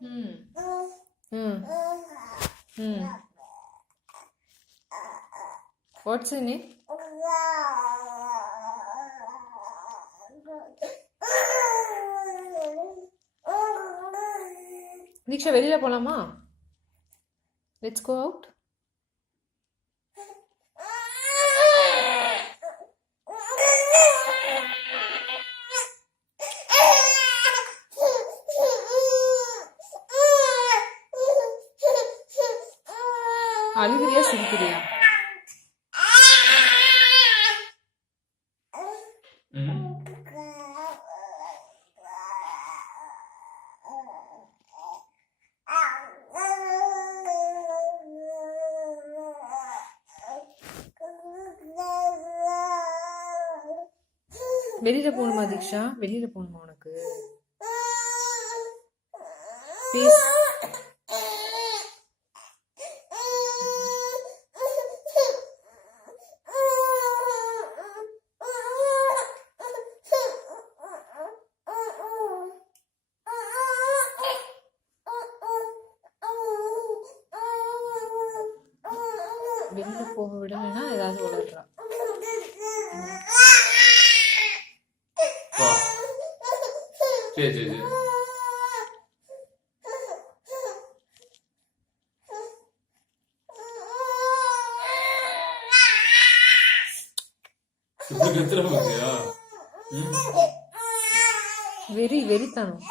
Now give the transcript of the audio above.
What's in it? Diksha, வெளியில போலாமா? Let's go out. அழுகிறியா சிரிக்கிறியா? வெளியில போகணுமா தீக்ஷா? வெளியில போகணுமா உனக்கு? ப்ளீஸ். வெளியில போக விடலைன்னா ஏதாவது உளறா. சரி சரி சரி. இப்படி கத்துற பாத்தியா? வெறித்தனம்.